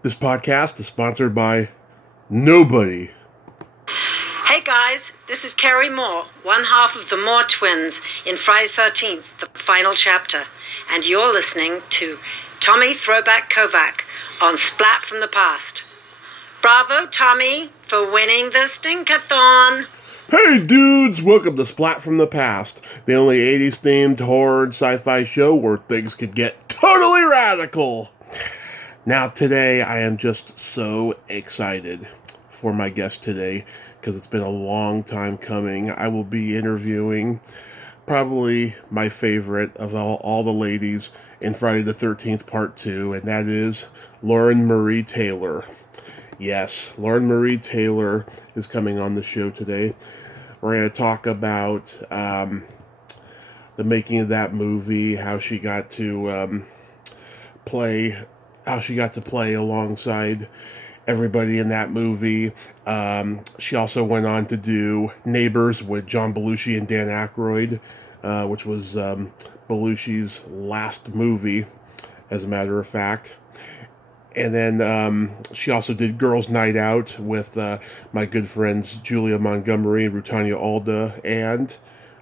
This podcast is sponsored by nobody. Hey guys, this is Carrie Moore, one half of the Moore twins in Friday the 13th, the final chapter. And you're listening to Tommy Throwback Kovac on Splat from the Past. Bravo, Tommy, for winning the Stinkathon. Hey dudes, welcome to Splat from the Past, the only 80s themed horror and sci-fi show where things could get totally radical. Now today I am just so excited for my guest today because it's been a long time coming. I will be interviewing probably my favorite of all the ladies in Friday the 13th Part 2, and that is Lauren Marie Taylor. Yes, Lauren Marie Taylor is coming on the show today. We're going to talk about the making of that movie, how she got to play alongside everybody in that movie. She also went on to do Neighbors with John Belushi and Dan Aykroyd, which was Belushi's last movie, as a matter of fact. And then she also did Girls' Night Out with my good friends Julia Montgomery, Rutanya Alda, and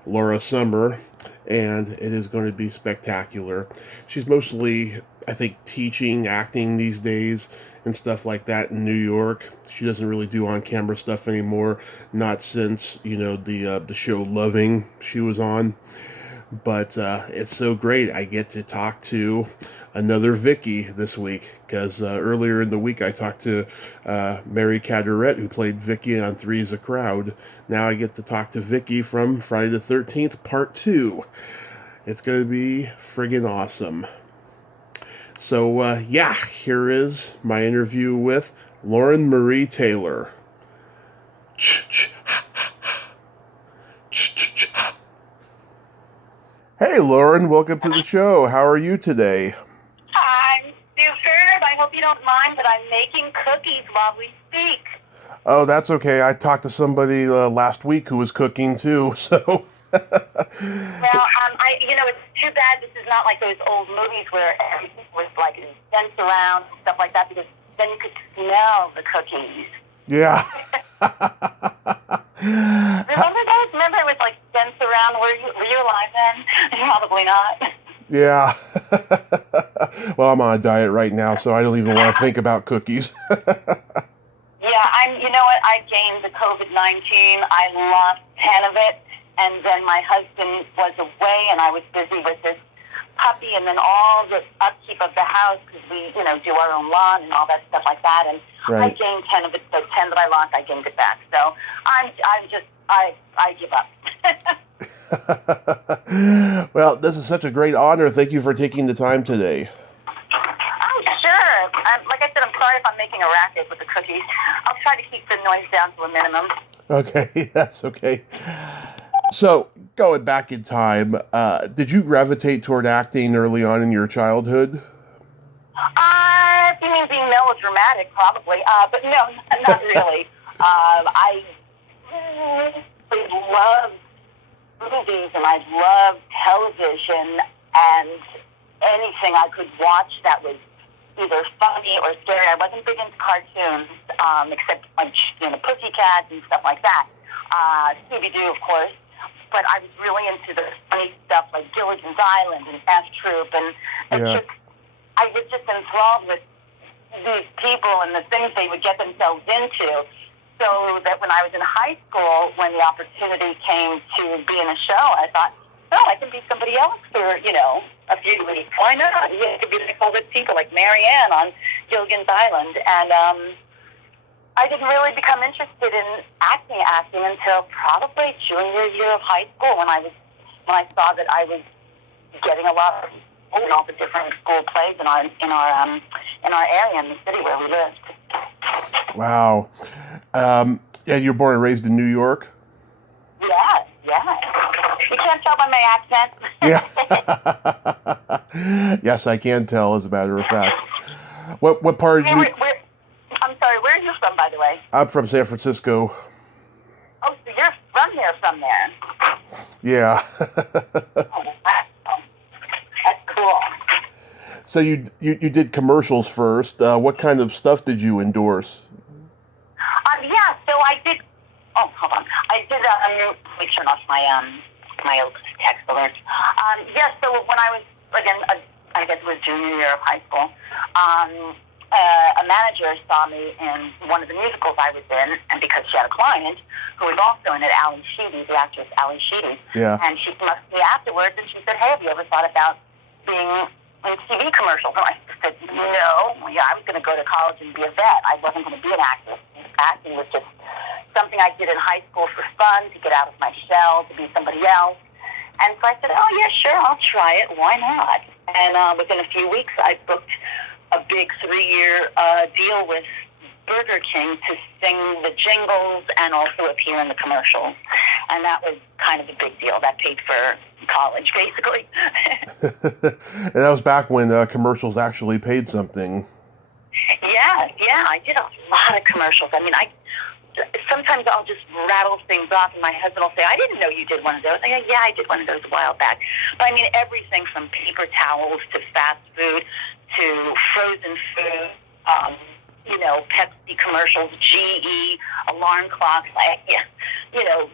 Laura Summer. And it is going to be spectacular. She's mostly, I think, teaching acting these days and stuff like that in New York. She doesn't really do on-camera stuff anymore. Not since, the show Loving she was on. But it's so great. I get to talk to another Vicky this week, because earlier in the week I talked to Mary Cadorette, who played Vicky on Three's a Crowd. Now I get to talk to Vicky from Friday the 13th Part 2. It's going to be friggin' awesome. So here is my interview with Lauren Marie Taylor. Hey Lauren, welcome to the show. How are you today? I'm superb. I hope you don't mind, but I'm making cookies while we speak. Oh, that's okay. I talked to somebody last week who was cooking too, so... Well, it's too bad this is not like those old movies where everything was like fenced around and stuff like that, because then you could smell the cookies. Yeah. Remember those? Remember it was like fenced around? Were you alive then? Probably not. Yeah. Well, I'm on a diet right now, so I don't even want to think about cookies. Yeah, you know what? I gained the COVID-19. I lost 10 of it, and then my husband was away, and I was busy with this puppy, and then all the upkeep of the house, because we, do our own lawn and all that stuff like that, and right. I gained 10 of it, so 10 that I lost, I gained it back. So I give up. Well, this is such a great honor. Thank you for taking the time today. Oh, sure. Like I said, I'm sorry if I'm making a racket with the cookies. I'll try to keep the noise down to a minimum. Okay, that's okay. So, going back in time, did you gravitate toward acting early on in your childhood? You mean being melodramatic, probably. But no, not really. I love movies, and I love television, and anything I could watch that was either funny or scary. I wasn't big into cartoons, except like Pussycats and stuff like that. Scooby-Doo, of course. But I was really into the funny stuff like Gilligan's Island and F Troop, and I was just enthralled with these people and the things they would get themselves into. So that when I was in high school, when the opportunity came to be in a show, I thought, I can be somebody else for, a few weeks. Why not? You could be like all those people, like Marianne on Gilligan's Island. And I didn't really become interested in acting until probably junior year of high school, when I saw that I was getting a lot of all the different school plays in our area in the city where we lived. Wow. Yeah, you were born and raised in New York? Yes. You can't tell by my accent. Yeah. Yes, I can tell, as a matter of fact. What part of New York? I'm sorry, where are you from, by the way? I'm from San Francisco. Oh, so you're from there. Yeah. That's cool. So you did commercials first. What kind of stuff did you endorse? Yeah, so I did. Oh, hold on. I did. Let me turn off my my text alerts. Yeah, so when I was again, I guess it was junior year of high school. A manager saw me in one of the musicals I was in, and because she had a client who was also in it, Ali Sheedy, the actress Ali Sheedy. Yeah. And she came up to me afterwards, and she said, "Hey, have you ever thought about being in TV commercials?" And I said, "No. Yeah, I was going to go to college and be a vet. I wasn't going to be an actress. Acting was just something I did in high school for fun, to get out of my shell, to be somebody else." And so I said, "Oh, yeah, sure, I'll try it. Why not?" And within a few weeks, I booked a big 3-year deal with Burger King to sing the jingles and also appear in the commercials. And that was kind of a big deal. That paid for college, basically. And that was back when commercials actually paid something. Yeah, I did a lot of commercials. I mean, sometimes I'll just rattle things off, and my husband will say, "I didn't know you did one of those." I go, "Yeah, I did one of those a while back." But I mean, everything from paper towels to fast food to frozen food, Pepsi commercials, GE, alarm clocks,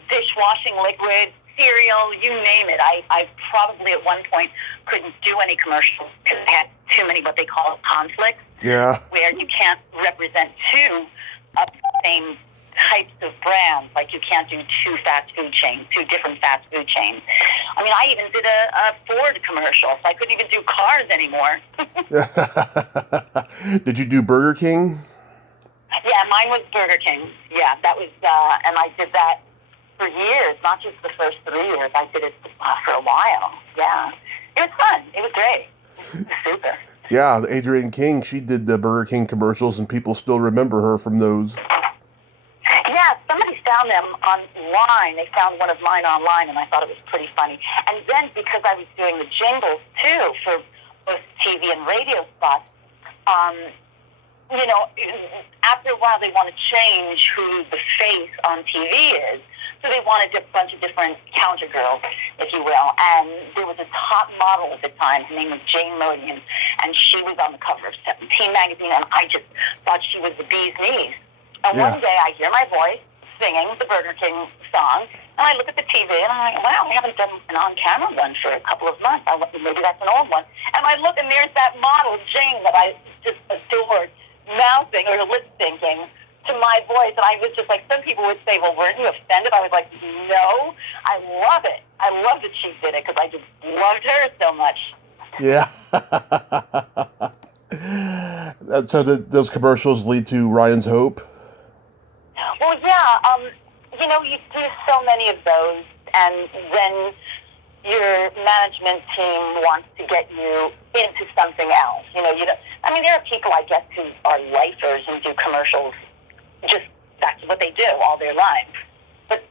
dishwashing liquid, cereal, you name it. I probably at one point couldn't do any commercials because I had too many what they call conflicts. Yeah. Where you can't represent two of the same types of brands. Like you can't do two different fast food chains. I mean, I even did a Ford commercial, so I couldn't even do cars anymore. Did you do Burger King? Yeah, mine was Burger King. Yeah, that was, and I did that for years, not just the first 3 years. I did it for a while. Yeah, it was fun. It was great. It was super. Yeah, Adrienne King, she did the Burger King commercials, and people still remember her from those. Yeah, somebody found them online. They found one of mine online, and I thought it was pretty funny. And then because I was doing the jingles, too, for both TV and radio spots, after a while they want to change who the face on TV is. So they wanted a bunch of different counter girls, if you will. And there was this hot model at the time. Her name was Jane Milligan, and she was on the cover of 17 magazine, and I just thought she was the bee's knees. And one day I hear my voice singing the Burger King song, and I look at the TV, and I'm like, wow, we haven't done an on-camera one for a couple of months. Maybe that's an old one. And I look, and there's that model, Jane, that I just adored, mouthing or lip-syncing to my voice. And I was just like, some people would say, well, weren't you offended? I was like, no, I love it. I love that she did it because I just loved her so much. Yeah. So those commercials lead to Ryan's Hope? Well, yeah. You do so many of those, and then your management team wants to get you into something else. There are people, I guess, who are lifers and do commercials. Just that's what they do all their lives. But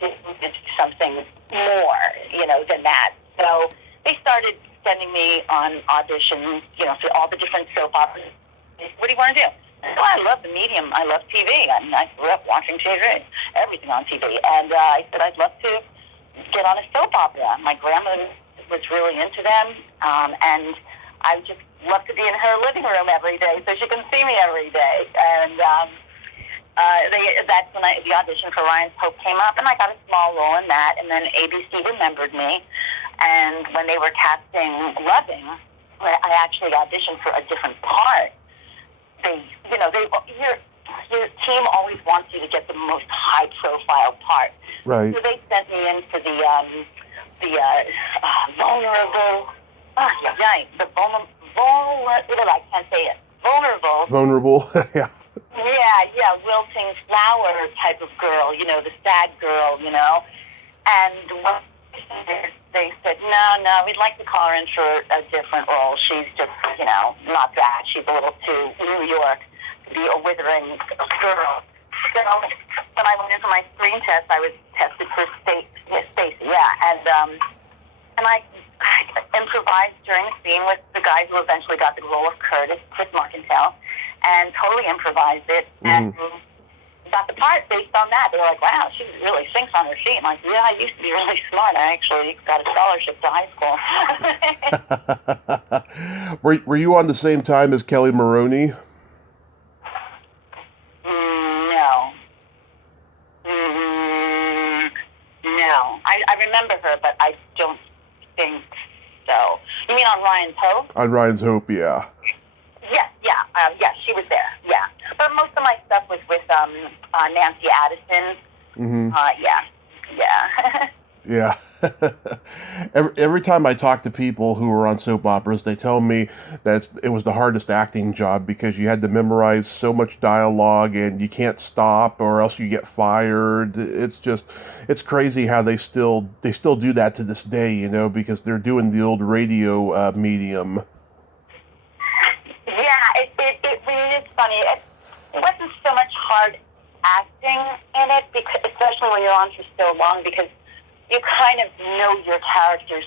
it's something more, than that. So they started sending me on auditions, for all the different soap operas. What do you want to do? So I love the medium. I love TV. I mean, I grew up watching TV, everything on TV. And I said I'd love to get on a soap opera. My grandmother was really into them, and I just love to be in her living room every day so she can see me every day. And that's when the audition for Ryan's Hope came up, and I got a small role in that. And then ABC remembered me, and when they were casting Loving, I actually auditioned for a different part. Your team always wants you to get the most high-profile part. Right. So they sent me in for the vulnerable. I can't say it. Vulnerable. Yeah. Yeah, wilting flower type of girl. The sad girl. And they said, no, we'd like to call her in for a different role. She's just, not that. She's a little too New York to be a withering girl. So when I went in for my screen test, I was tested for Stacey, and I improvised during the scene with the guy who eventually got the role of Chris Marcantel, and totally improvised it. And got the part based on that. They were like, wow, she really thinks on her feet. I'm like, yeah, I used to be really smart. I actually got a scholarship to high school. Were you on the same time as Kelly Maroney? No. No. I remember her, but I don't think so. You mean on Ryan's Hope? On Ryan's Hope, yeah. Yes, yeah, she was there, yeah. But most of my stuff was with Nancy Addison. Mm-hmm. Yeah. Yeah. every time I talk to people who are on soap operas, they tell me that it was the hardest acting job because you had to memorize so much dialogue and you can't stop or else you get fired. It's crazy how they still do that to this day, you know, because they're doing the old radio medium. Yeah, it really is funny. It wasn't so much hard acting in it, because, especially when you're on for so long, because you kind of know your characters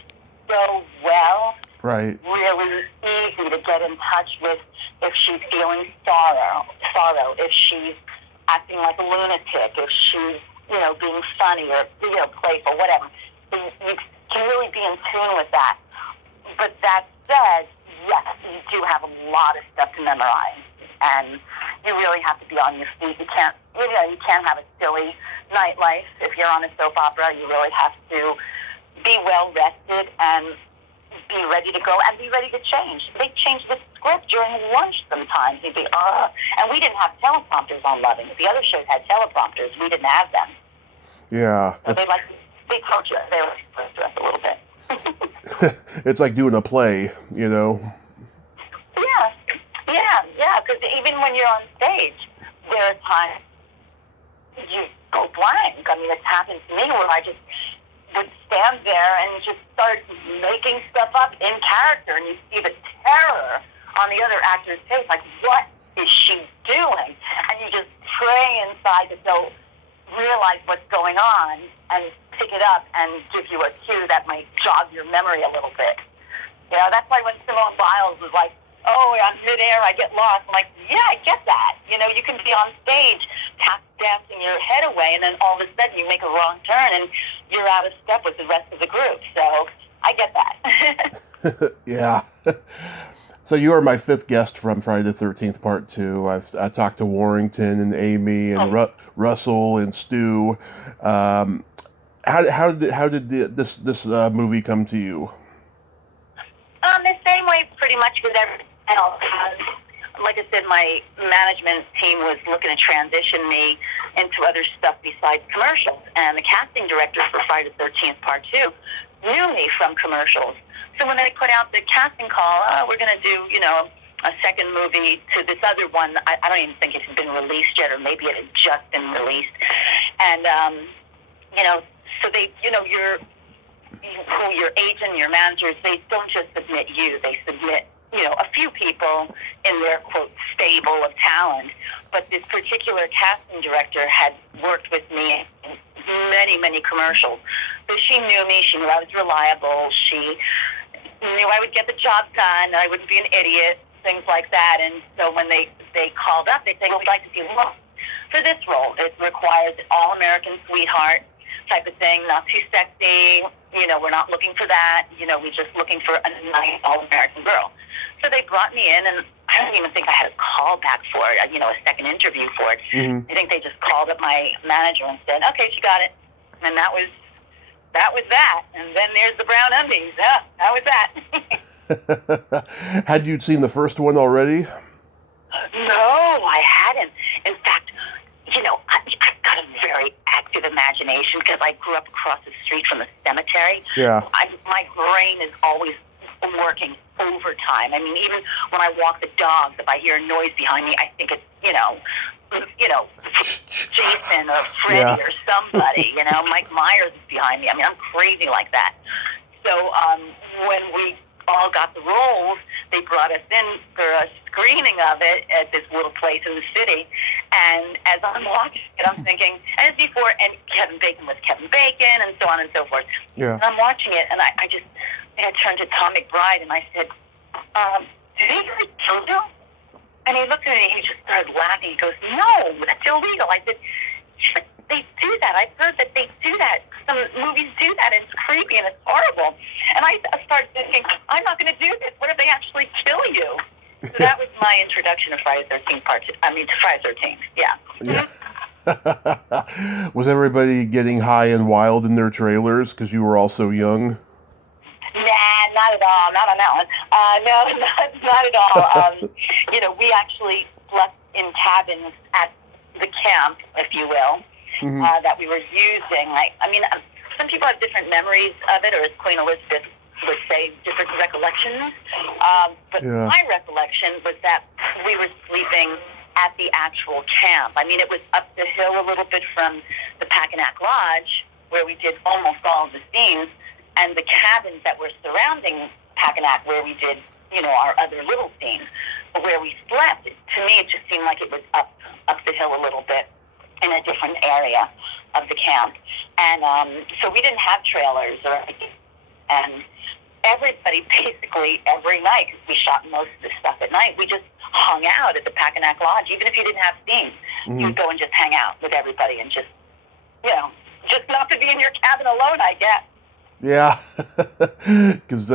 so well. Right. Really easy to get in touch with if she's feeling sorrow, if she's acting like a lunatic, if she's, you know, being funny or, you know, playful, whatever. So you can really be in tune with that. But that said, yes, you do have a lot of stuff to memorize, and you really have to be on your feet. You can't have a silly nightlife. If you're on a soap opera, you really have to be well rested and be ready to go and be ready to change. They changed the script during lunch sometimes. You'd be, and we didn't have teleprompters on Loving. The other shows had teleprompters. We didn't have them. Yeah. So they coach us. They coach us a little bit. It's like doing a play, you know. Yeah, because even when you're on stage, there are times you go blank. I mean, it's happened to me where I just would stand there and just start making stuff up in character, and you see the terror on the other actor's face, like, what is she doing? And you just pray inside that they'll realize what's going on and pick it up and give you a cue that might jog your memory a little bit. You know, that's why when Simone Biles was like, oh, I'm midair, I get lost. I'm like, yeah, I get that. You know, you can be on stage tap dancing your head away, and then all of a sudden you make a wrong turn and you're out of step with the rest of the group. So I get that. Yeah. So you are my fifth guest from Friday the 13th Part 2. I talked to Warrington and Amy and Russell and Stu. How did this movie come to you? The same way, pretty much, because everything else has, like I said, my management team was looking to transition me into other stuff besides commercials, and the casting director for Friday the 13th Part 2 knew me from commercials. So when they put out the casting call, we're going to do, you know, a second movie to this other one. I don't even think it had been released yet, or maybe it had just been released. And, you know, so they, you know, your agent, your managers, they don't just submit you. They submit, you know, a few people in their, quote, stable of talent. But this particular casting director had worked with me in many, many commercials. So she knew me. She knew I was reliable. She knew I would get the job done. I wouldn't be an idiot, things like that. And so when they called up, they said, we'd like to see you for this role. It requires an all-American sweetheart type of thing, not too sexy. You know, we're not looking for that. You know, we're just looking for a nice all-American girl. So they brought me in, and I don't even think I had a call back for it, you know, a second interview for it. Mm-hmm. I think they just called up my manager and said, okay, she got it. And that was that. And then there's the brown undies. Yeah, that was that. Had you seen the first one already? No, I hadn't. In fact, you know, I've got a very active imagination because I grew up across the street from the cemetery. Yeah. My brain is always working overtime. I mean, even when I walk the dogs, if I hear a noise behind me, I think it's, you know, Jason or Freddy or somebody, you know, Mike Myers is behind me. I mean, I'm crazy like that. So when we all got the roles, they brought us in for a screening of it at this little place in the city. And as I'm watching it, I'm thinking, and it's before, and Kevin Bacon was Kevin Bacon, and so on and so forth. Yeah. And I'm watching it, and I turned to Tom McBride, and I said, did he really kill you? And he looked at me and he just started laughing. He goes, "No, that's illegal." I said, "But they do that. I've heard that they do that. Some movies do that, and it's creepy and it's horrible." And I started thinking, I'm not going to do this. What if they actually kill you? So that was my introduction to Friday the 13th to Friday the 13th. Yeah. Was everybody getting high and wild in their trailers because you were all so young? Nah, not at all. Not on that one. No, not at all. We actually slept in cabins at the camp, if you will, that we were using. Some people have different memories of it, or as Queen Elizabeth would say, different recollections. But my recollection was that we were sleeping at the actual camp. I mean, it was up the hill a little bit from the Packanack Lodge, where we did almost all of the scenes, and the cabins that were surrounding Packanack, where we did, our other little scenes. But where we slept, to me, it just seemed like it was up the hill a little bit in a different area of the camp. And so we didn't have trailers or anything. And everybody, basically, every night, because we shot most of the stuff at night, we just hung out at the Packanack Lodge. Even if you didn't have scenes, you would go and just hang out with everybody and just, just not to be in your cabin alone, I guess. Yeah, because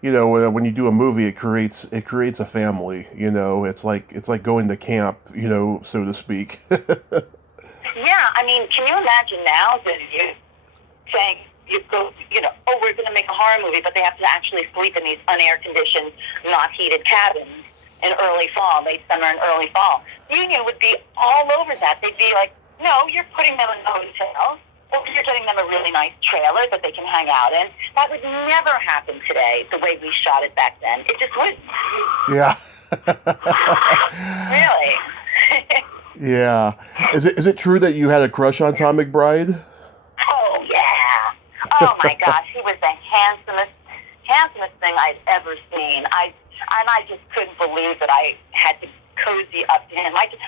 when you do a movie, it creates a family. It's like going to camp, so to speak. Yeah, I mean, can you imagine now that you saying you go, we're going to make a horror movie, but they have to actually sleep in these unair-conditioned, not heated cabins in early fall, late summer and early fall. Union would be all over that. They'd be like, no, you're putting them in a hotel. Or you're getting them a really nice trailer that they can hang out in. That would never happen today, the way we shot it back then. It just wouldn't. Yeah. Really? Yeah. Is it true that you had a crush on Tom McBride? Oh, yeah. Oh, my gosh. He was the handsomest thing I'd ever seen. I just couldn't believe that I had to cozy up to him. You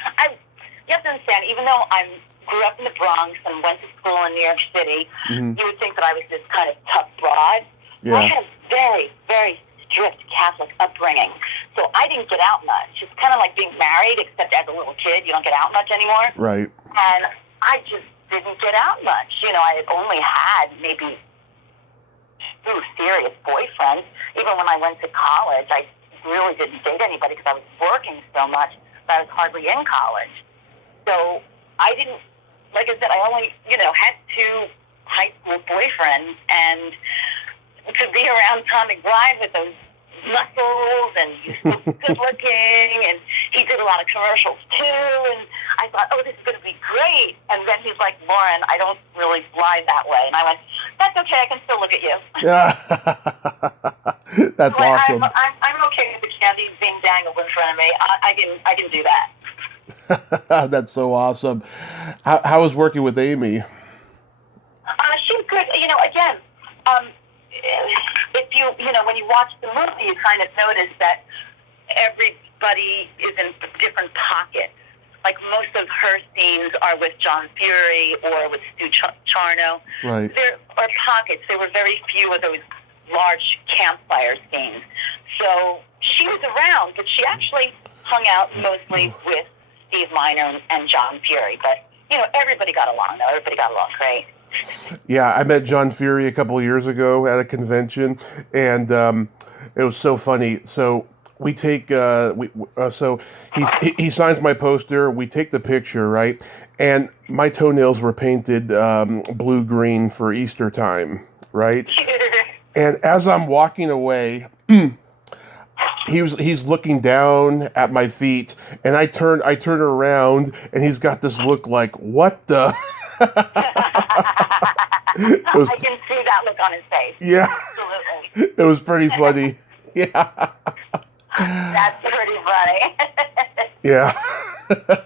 have to understand, even though I grew up in the Bronx and went to school in New York City, you would think that I was this kind of tough broad. Yeah. I had a very, very strict Catholic upbringing, so I didn't get out much. It's kind of like being married, except as a little kid, you don't get out much anymore. Right. And I just didn't get out much. I had only had maybe 2 serious boyfriends. Even when I went to college, I really didn't date anybody because I was working so much that I was hardly in college. So I didn't, like I said, I only, had 2 high school boyfriends, and to be around Tom McBride with those muscles, and he's so good looking, and he did a lot of commercials too, and I thought, oh, this is going to be great. And then he's like, Lauren, I don't really lie that way. And I went, that's okay, I can still look at you. Yeah. That's awesome. I'm okay with the candy being dangled in front of me. I can do that. That's so awesome. How was working with Amy? She's good. Again, if you when you watch the movie, you kind of notice that everybody is in different pockets. Like most of her scenes are with John Fury or with Stu Charno. Right. There are pockets. There were very few of those large campfire scenes. So she was around, but she actually hung out mostly with Steve Miner and John Fury. But, everybody got along, though. Everybody got along great. Yeah, I met John Fury a couple of years ago at a convention, and it was so funny. So we take, so he signs my poster. We take the picture, right? And my toenails were painted blue-green for Easter time, right? And as I'm walking away, he's looking down at my feet, and I turn around, and he's got this look like, what the? I can see that look on his face. Yeah. Absolutely. It was pretty funny. Yeah. That's pretty funny. Yeah. He does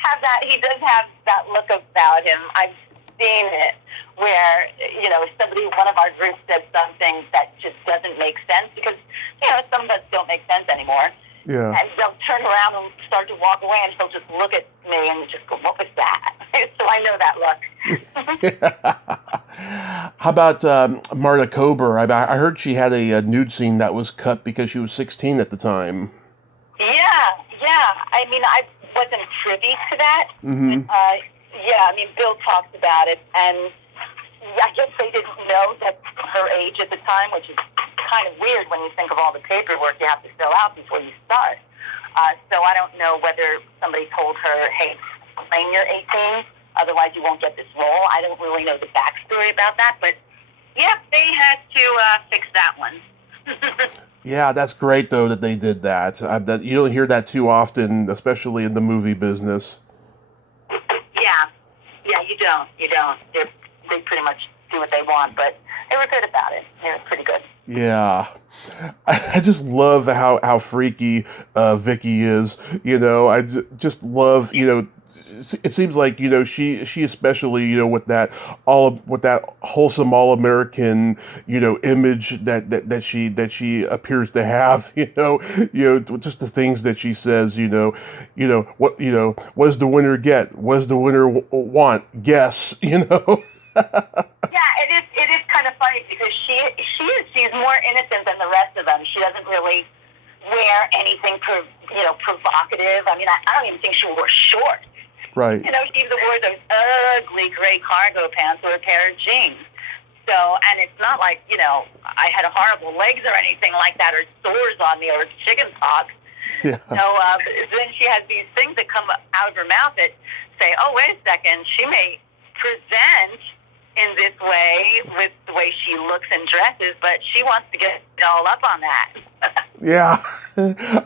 have that. He does have that look about him. I've seen it where if one of our groups said something that just doesn't make sense, because some of us don't make sense anymore. Yeah. And they'll turn around and start to walk away, and he'll just look at me and just go, "What was that?" So I know that look. How about Marta Kober? I heard she had a nude scene that was cut because she was 16 at the time. Yeah, Yeah, I mean, I wasn't privy to that. Mm-hmm. Yeah, I mean, Bill talks about it, and I guess they didn't know that her age at the time, which is kind of weird when you think of all the paperwork you have to fill out before you start. So I don't know whether somebody told her, hey, claim you're 18, otherwise you won't get this role. I don't really know the backstory about that, but yeah, they had to fix that one. Yeah, that's great though that they did that. That you don't hear that too often, especially in the movie business. Yeah, you don't. They pretty much do what they want, but they were good about it. They were pretty good. Yeah, I just love how freaky Vicky is. You know, just love. You know, it seems like she especially with that wholesome all American image that she appears to have. Just the things that she says. What does the winner get? What does the winner want? Guess. Yeah, it is kind of funny because she's more innocent than the rest of them. She doesn't really wear anything provocative. I mean, I don't even think she wore shorts. Right. She either wore those ugly gray cargo pants or a pair of jeans. So, and it's not like I had horrible legs or anything like that, or sores on me, or chicken pox. Yeah. So then she has these things that come out of her mouth that say, "Oh, wait a second, she may present in this way with the way she looks and dresses, but she wants to get all up on that." Yeah.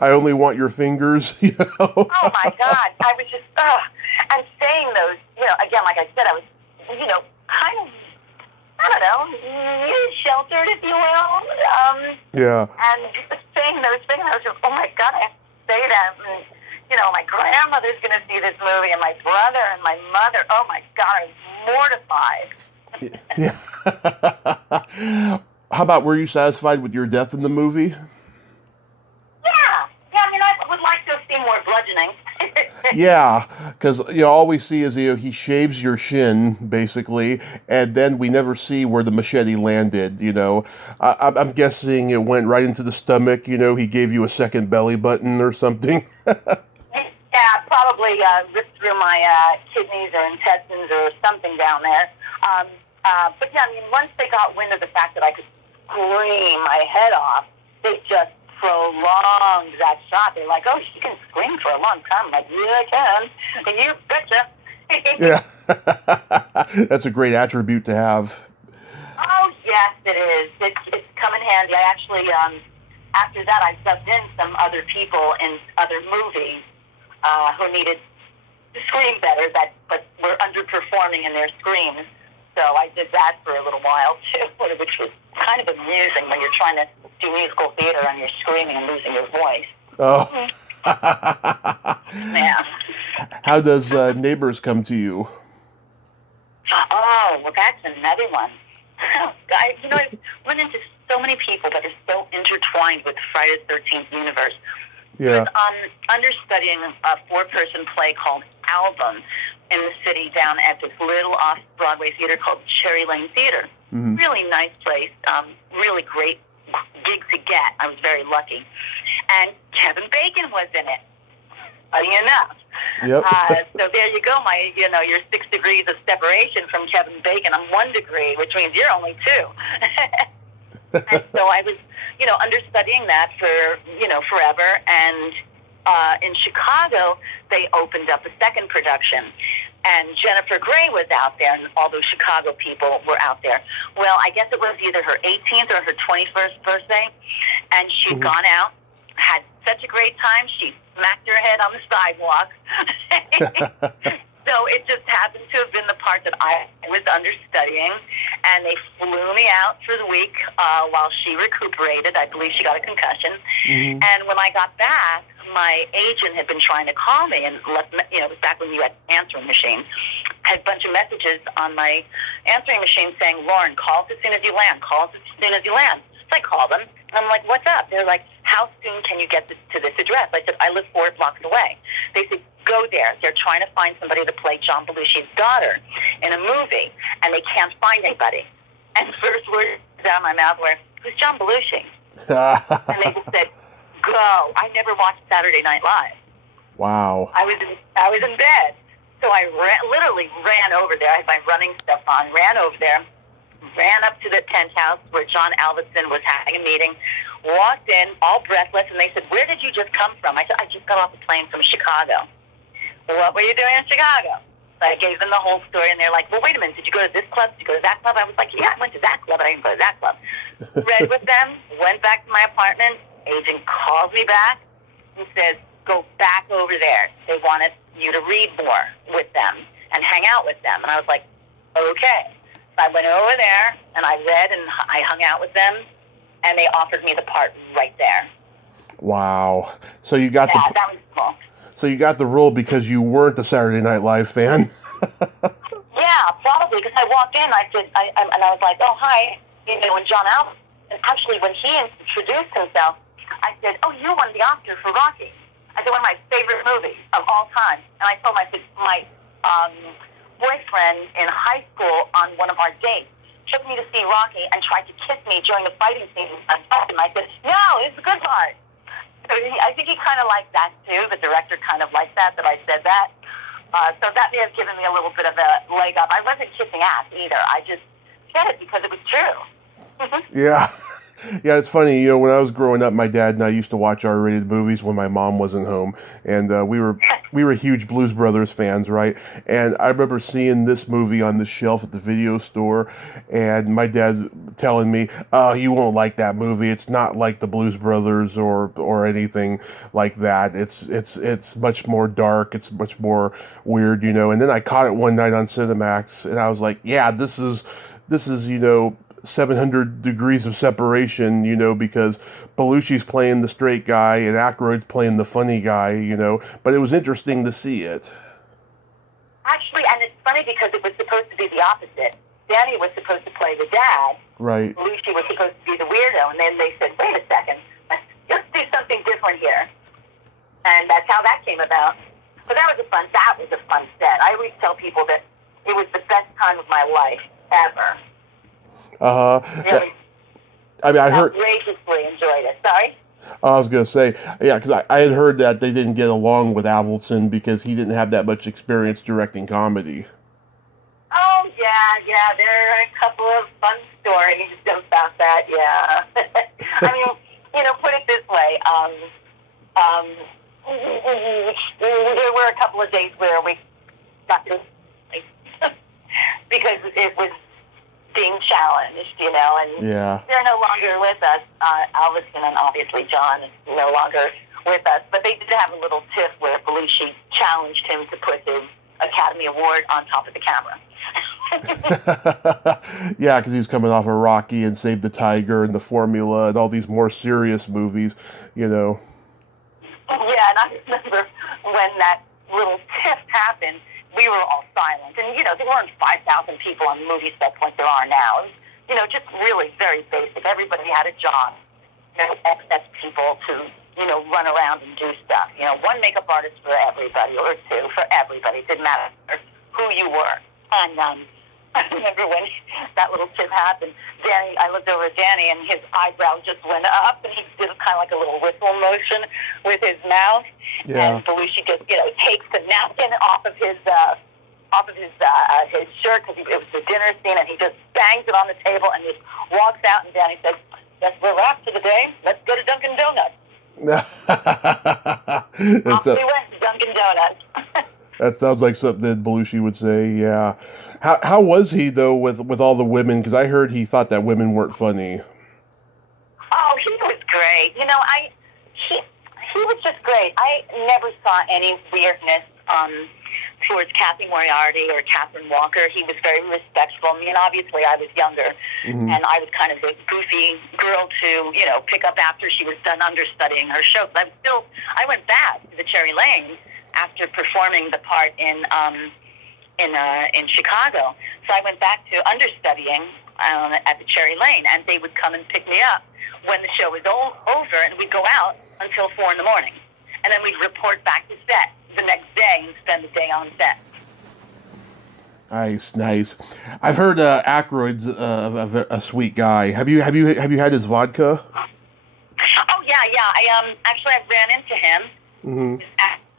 I only want your fingers. Oh my God. I was just, and saying those, again, like I said, I was, kind of, I don't know, sheltered, if you will. Yeah. And just saying those things, I was just, oh my God, I have to say that. And, my grandmother's going to see this movie, and my brother and my mother. Oh my God, I was mortified. Yeah. How about, were you satisfied with your death in the movie? Yeah, I mean, I would like to have seen more bludgeoning. Yeah, because all we see is he shaves your shin basically, and then we never see where the machete landed. I'm guessing it went right into the stomach. He gave you a second belly button or something. Yeah, probably ripped through my kidneys or intestines or something down there. But yeah, I mean, once they got wind of the fact that I could scream my head off, they just prolonged that shot. They're like, "Oh, she can scream for a long time." I'm like, "Yeah, I can." And you betcha. Yeah. That's a great attribute to have. Oh, yes, it is. It's come in handy. I actually, after that, I subbed in some other people in other movies who needed to scream better, but were underperforming in their screams. So I did that for a little while, too, which was kind of amusing when you're trying to do musical theater and you're screaming and losing your voice. Oh. Yeah. How does Neighbors come to you? Oh, well, that's another one. I've run into so many people that are so intertwined with Friday the 13th universe. Yeah. I was understudying a 4-person play called Album in the city down at this little off-Broadway theater called Cherry Lane Theater. Mm-hmm. Really nice place, really great gig to get. I was very lucky. And Kevin Bacon was in it, funny enough. Yep. So there you go, your 6 degrees of separation from Kevin Bacon. I'm 1 degree, which means you're only 2. And so I was, understudying that for, forever. And in Chicago, they opened up a second production. And Jennifer Grey was out there, and all those Chicago people were out there. Well, I guess it was either her 18th or her 21st birthday. And she'd gone out, had such a great time. She smacked her head on the sidewalk. So it just happened to have been the part that I was understudying, and they flew me out for the week while she recuperated. I believe she got a concussion. Mm-hmm. And when I got back, my agent had been trying to call me and left, it was back when you had answering machines. I had a bunch of messages on my answering machine saying, "Lauren, call us as soon as you land. Call us as soon as you land." So I called them. I'm like, "What's up?" They're like, "How soon can you get to this address?" I said, "I live 4 blocks away." They said, "Go there. They're trying to find somebody to play John Belushi's daughter in a movie, and they can't find anybody." And the first words out of my mouth were, "Who's John Belushi?" And they just said, "Go." I never watched Saturday Night Live. Wow. I was in bed, so I literally ran over there. I had my running stuff on, ran over there, ran up to the tent house where John Alvinson was having a meeting, walked in, all breathless, and they said, "Where did you just come from?" I said, "I just got off the plane from Chicago." "What were you doing in Chicago?" So I gave them the whole story, and they're like, "Well, wait a minute, did you go to this club? Did you go to that club?" I was like, "Yeah, I went to that club, but I didn't go to that club." Read with them, went back to my apartment. Agent calls me back and says, "Go back over there. They wanted you to read more with them and hang out with them." And I was like, "Okay." So I went over there, and I read, and I hung out with them, and they offered me the part right there. Wow. So you got that was cool. So you got the role because you weren't a Saturday Night Live fan. Yeah, probably, because I walked in, I said, and I was like, "Oh, hi," and John Alvinson. And actually, when he introduced himself, I said, "Oh, you won the Oscar for Rocky." I said, "One of my favorite movies of all time." And I told him, I said, "My boyfriend in high school on one of our dates took me to see Rocky and tried to kiss me during the fighting scene." I told him, I said, "No, it's the good part." So I think he kind of liked that, too. The director kind of liked that I said that. So that may have given me a little bit of a leg up. I wasn't kissing ass either. I just said it because it was true. Yeah. Yeah, it's funny. When I was growing up, my dad and I used to watch R-rated movies when my mom wasn't home, and we were huge Blues Brothers fans, right? And I remember seeing this movie on the shelf at the video store, and my dad's telling me, "Oh, you won't like that movie. It's not like the Blues Brothers or anything like that. It's much more dark. It's much more weird, And then I caught it one night on Cinemax, and I was like, "Yeah, this is 700 degrees of separation, because Belushi's playing the straight guy and Aykroyd's playing the funny guy, but it was interesting to see it." Actually, and it's funny because it was supposed to be the opposite. Danny was supposed to play the dad. Right. Belushi was supposed to be the weirdo, and then they said, "Wait a second, let's do something different here." And that's how that came about. But that was a fun set. I always tell people that it was the best time of my life ever. Really, I mean, I heard. Outrageously enjoyed it. Sorry? I was gonna say, yeah, because I had heard that they didn't get along with Avildsen because he didn't have that much experience directing comedy. Oh yeah, there are a couple of fun stories about that. Yeah, I mean, put it this way. There were a couple of days where we got to because it was being challenged, and Yeah. they're no longer with us. Alvinson and obviously John is no longer with us, but they did have a little tiff where Belushi challenged him to put his Academy Award on top of the camera. Yeah, because he was coming off of Rocky and Save the Tiger and The Formula and all these more serious movies, Yeah, and I remember when that little tiff happened, we were all silent. And, there weren't 5,000 people on movie sets like there are now. It was, just really very basic. Everybody had a job. Except people to, run around and do stuff. One makeup artist for everybody, or two for everybody. It didn't matter who you were. And I remember when that little tip happened, I looked over at Danny, and his eyebrow just went up, and he did kind of like a little whistle motion with his mouth. Yeah. And Belushi just, takes the napkin off of his shirt because it was the dinner scene, and he just bangs it on the table and just walks out. And Danny says, "Guess we're wrapped for the day. Let's go to Dunkin' Donuts." Off we went to Dunkin' Donuts. That sounds like something that Belushi would say. Yeah. How was he though with all the women? Because I heard he thought that women weren't funny. Oh, he was great. He was just great. I never saw any weirdness towards Kathy Moriarty or Catherine Walker. He was very respectful. I mean, obviously I was younger, and I was kind of the goofy girl to, pick up after she was done understudying her show. But I went back to the Cherry Lane after performing the part in Chicago. So I went back to understudying at the Cherry Lane, and they would come and pick me up when the show was over, and we'd go out until 4 a.m. And then we'd report back to set the next day and spend the day on set. Nice. I've heard Aykroyd's a sweet guy. Have you had his vodka? Oh yeah. I ran into him.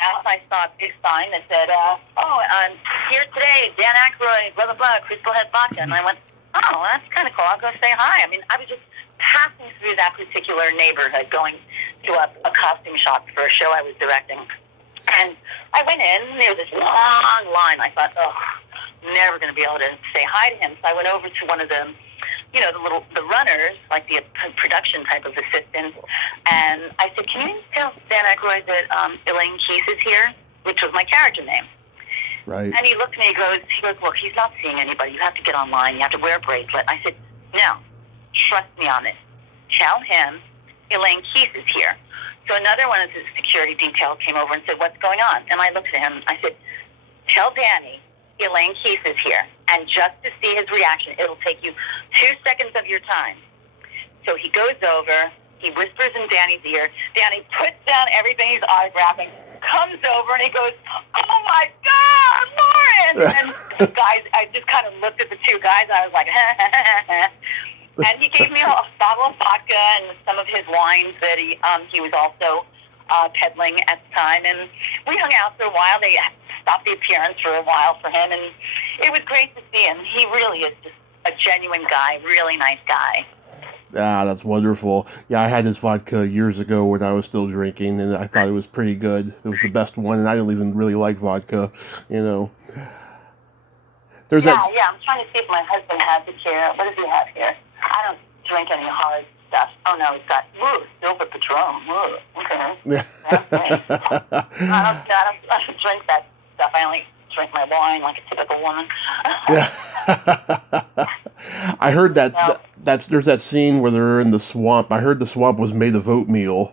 out, I saw a big sign that said, I'm here today, Dan Aykroyd, blah, blah, blah, Crystal Head Vodka. And I went, oh, that's kind of cool. I'll go say hi. I mean, I was just passing through that particular neighborhood, going to a costume shop for a show I was directing. And I went in, and there was this long line. I thought, never going to be able to say hi to him. So I went over to one of the, the runners, like the production type of assistants, and I said, can you tell Dan Aykroyd that Elaine Keith is here, which was my character name. Right. And he looked at me, he goes, look, he's not seeing anybody. You have to get online. You have to wear a bracelet. I said, no, trust me on this. Tell him Elaine Keith is here. So another one of the security detail came over and said, what's going on? And I looked at him. I said, tell Danny Elaine Keith is here. And just to see his reaction, it'll take you 2 seconds of your time. So he goes over, he whispers in Danny's ear. Danny puts down everything he's autographing, comes over, and he goes, oh my God, Lauren! And the guys, I just kind of looked at the two guys, and I was like, and he gave me a bottle of vodka and some of his wines that he was also peddling at the time. And we hung out for a while. They stopped the appearance for a while for him, and it was great to see him. He really is just a genuine guy, really nice guy. Ah, that's wonderful. Yeah, I had this vodka years ago when I was still drinking, and I thought it was pretty good. It was the best one, and I don't even really like vodka, There's Yeah, I'm trying to see if my husband has it here. What does he have here? I don't drink any hard stuff. Oh, no, he's got, silver Patron. Okay. Yeah. I don't drink that stuff. I only drink my wine like a typical woman. Yeah. I heard that there's that scene where they're in the swamp. I heard the swamp was made of oatmeal.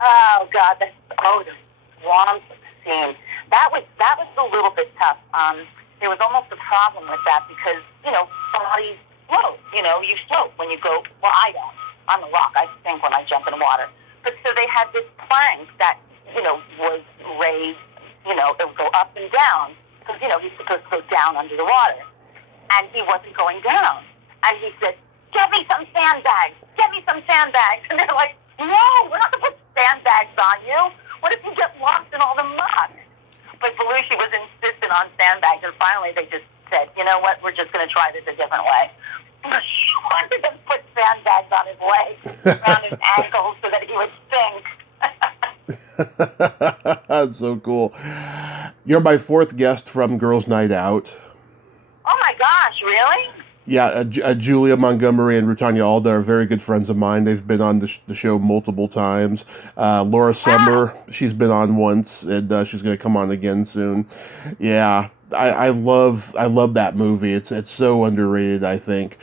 Oh God, the swamp scene. That was a little bit tough. There was almost a problem with that because bodies float. You float when you go. Well, I don't. I'm a rock. I sink when I jump in the water. But so they had this plank that was raised. It would go up and down because he's supposed to go down under the water. And he wasn't going down. And he said, get me some sandbags. Get me some sandbags. And they're like, no, we're not going to put sandbags on you. What if you get lost in all the muck? But Belushi was insistent on sandbags. And finally they just said, you know what, we're just going to try this a different way. He wanted to put sandbags on his legs, around his ankles so that he would sink. That's so cool. You're my fourth guest from Girls' Night Out. Oh my gosh, really? Yeah, Julia Montgomery and Rutanya Alda are very good friends of mine. They've been on the show multiple times. Laura Summer, she's been on once, and she's going to come on again soon. Yeah, I love that movie. It's so underrated, I think.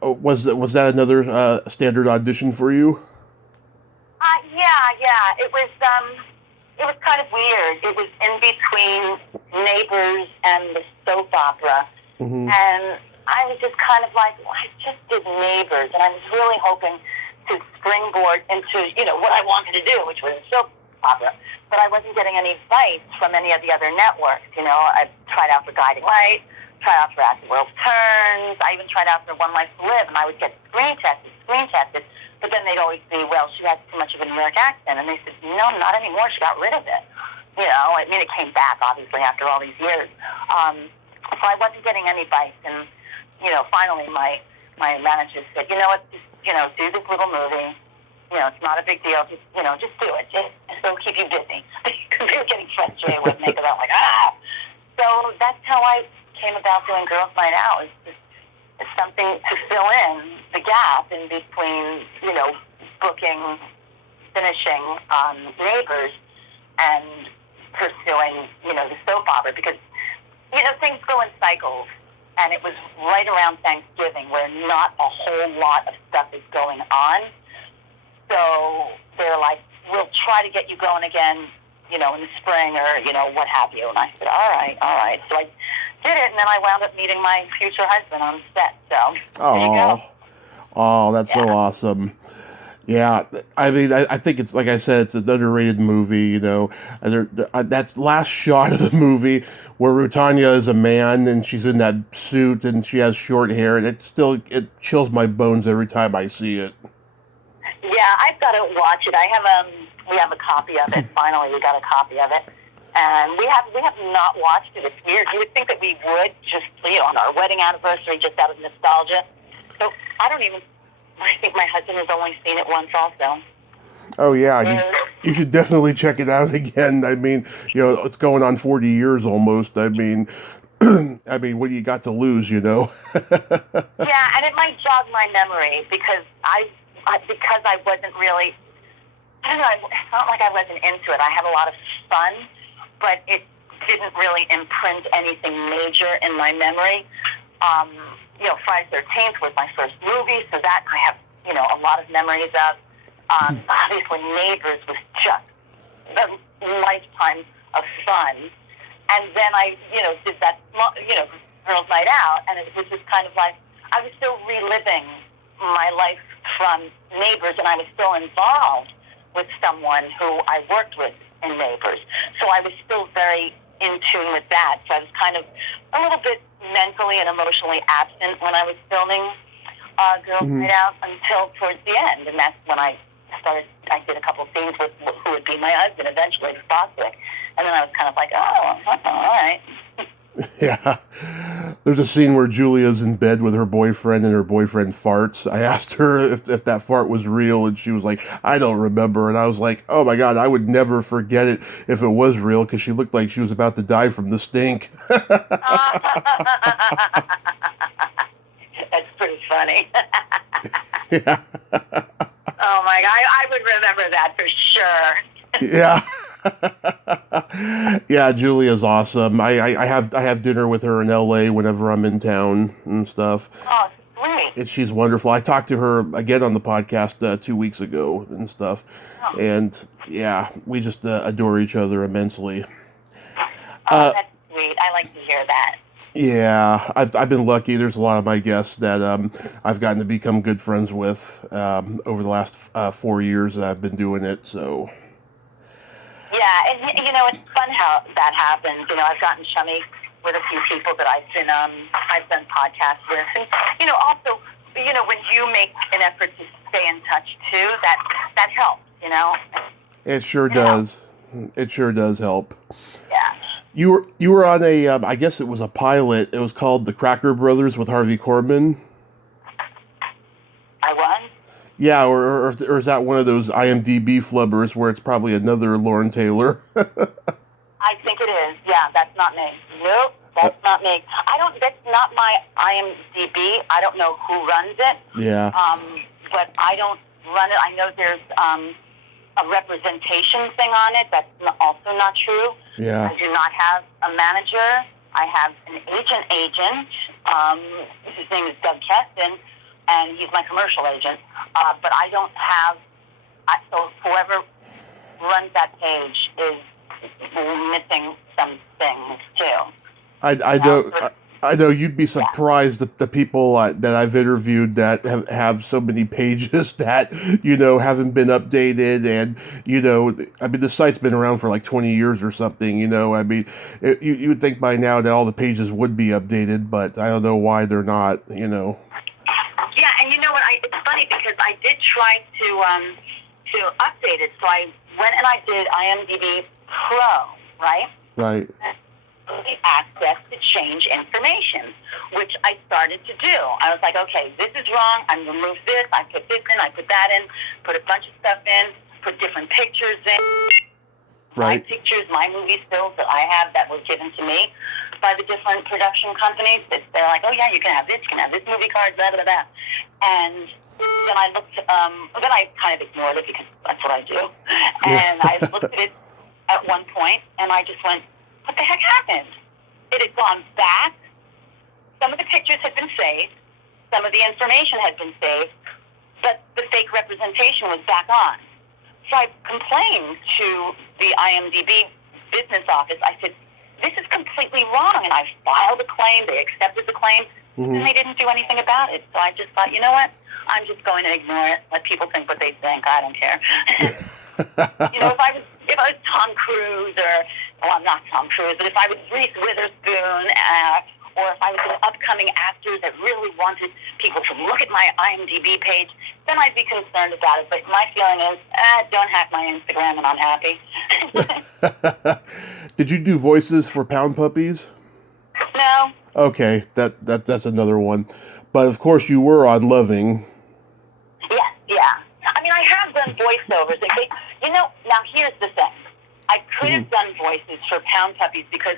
Was that another standard audition for you? Yeah. It was kind of weird. It was in between Neighbors and the soap opera. Mm-hmm. And I was just kind of like, I just did Neighbors, and I was really hoping to springboard into, what I wanted to do, which was a soap opera. But I wasn't getting any bites from any of the other networks. I tried out for Guiding Light, tried out for As the World Turns. I even tried out for One Life to Live, and I would get screen tested. But then they'd always say, well, she has too much of a New York accent. And they said, no, not anymore. She got rid of it. It came back, obviously, after all these years. So I wasn't getting any bites. And, finally my manager said, you know what, just, do this little movie. It's not a big deal. Just do it. It'll keep you busy. Because they were getting frustrated with me because I'm like, So that's how I came about doing Girls' Night Out. It's something to fill in the gap in between, booking, finishing Neighbors, and pursuing, the soap opera. Because, things go in cycles. And it was right around Thanksgiving where not a whole lot of stuff is going on. So they're like, we'll try to get you going again, in the spring or, what have you. And I said, all right. So I did it, and then I wound up meeting my future husband on set. So there you go. Oh, that's so awesome. Yeah, I mean, I think it's, like I said, it's an underrated movie, that last shot of the movie where Rutanya is a man and she's in that suit and she has short hair, and it chills my bones every time I see it. Yeah, I've got to watch it. I have we have a copy of it. Finally, we got a copy of it. And we have not watched it. It's weird. You would think that we would just, on our wedding anniversary, just out of nostalgia. So I think my husband has only seen it once also. Oh, yeah. You should definitely check it out again. I mean, it's going on 40 years almost. I mean, what do you got to lose, Yeah, and it might jog my memory because I wasn't really, I don't know, it's not like I wasn't into it. I had a lot of fun, but it didn't really imprint anything major in my memory. Friday the 13th was my first movie, so that I have, a lot of memories of. Obviously, Neighbors was just a lifetime of fun. And then I, did that, Girls' Night Out, and it was just kind of like, I was still reliving my life from Neighbors, and I was still involved with someone who I worked with in Neighbors. So I was still very in tune with that. So I was kind of a little bit mentally and emotionally absent when I was filming Girls' Night Out until towards the end. And that's when I did a couple scenes with who would be my husband eventually, Splat. And then I was kind of like, oh, all right. Yeah. There's a scene where Julia's in bed with her boyfriend and her boyfriend farts. I asked her if that fart was real, and she was like, I don't remember. And I was like, oh my God, I would never forget it if it was real, because she looked like she was about to die from the stink. That's pretty funny. Yeah. Oh my God, I would remember that for sure. Yeah. Yeah, Julia's awesome. I have dinner with her in LA whenever I'm in town and stuff. Oh, sweet. And she's wonderful. I talked to her again on the podcast 2 weeks ago and stuff. Oh. And yeah, we just adore each other immensely. That's sweet. I like to hear that. Yeah, I've been lucky. There's a lot of my guests that I've gotten to become good friends with over the last 4 years that I've been doing it. So. Yeah, and it's fun how that happens. I've gotten chummy with a few people that I've done podcasts with, and also, when you make an effort to stay in touch too, that helps. It sure does. It sure does help. Yeah. You were on a I guess it was a pilot. It was called The Cracker Brothers with Harvey Korman. I was. Yeah, or is that one of those IMDb flubbers where it's probably another Lauren Taylor? I think it is. Yeah, that's not me. Nope, that's not me. That's not my IMDb. I don't know who runs it. Yeah. But I don't run it. I know there's a representation thing on it. That's also not true. Yeah. I do not have a manager. I have an agent. His name is Doug Keston, and he's my commercial agent. But I don't have, so whoever runs that page is missing some things too. I know you'd be surprised at the people that I've interviewed that have so many pages that, haven't been updated. And, the site's been around for like 20 years or something, you would think by now that all the pages would be updated, but I don't know why they're not, Yeah, and you know what? It's funny because I did try to update it. So I went and I did IMDb Pro, right? Right. Access to change information, which I started to do. I was like, okay, this is wrong. I removed this. I put this in. I put that in. Put a bunch of stuff in. Put different pictures in. Right. My pictures, my movie stills that I have that were given to me by the different production companies. They're like, oh yeah, you can have this. You can have this movie card. Blah blah blah. And then I looked. Then I kind of ignored it because that's what I do. And I looked at it at one point, and I just went, what the heck happened? It had gone back. Some of the pictures had been saved. Some of the information had been saved. But the fake representation was back on. So I complained to the IMDb business office. I said, this is completely wrong. And I filed a claim. They accepted the claim. And they didn't do anything about it. So I just thought, you know what? I'm just going to ignore it. Let people think what they think. I don't care. If I was Tom Cruise or, well, I'm not Tom Cruise, but if I was Reese Witherspoon or if I was an upcoming actor that really wanted people to look at my IMDb page, then I'd be concerned about it. But my feeling is, don't hack my Instagram and I'm happy. Did you do voices for Pound Puppies? No. Okay, that's another one. But of course you were on Loving. Yes, yeah. I mean, I have done voiceovers. Now here's the thing. I could have done voices for Pound Puppies because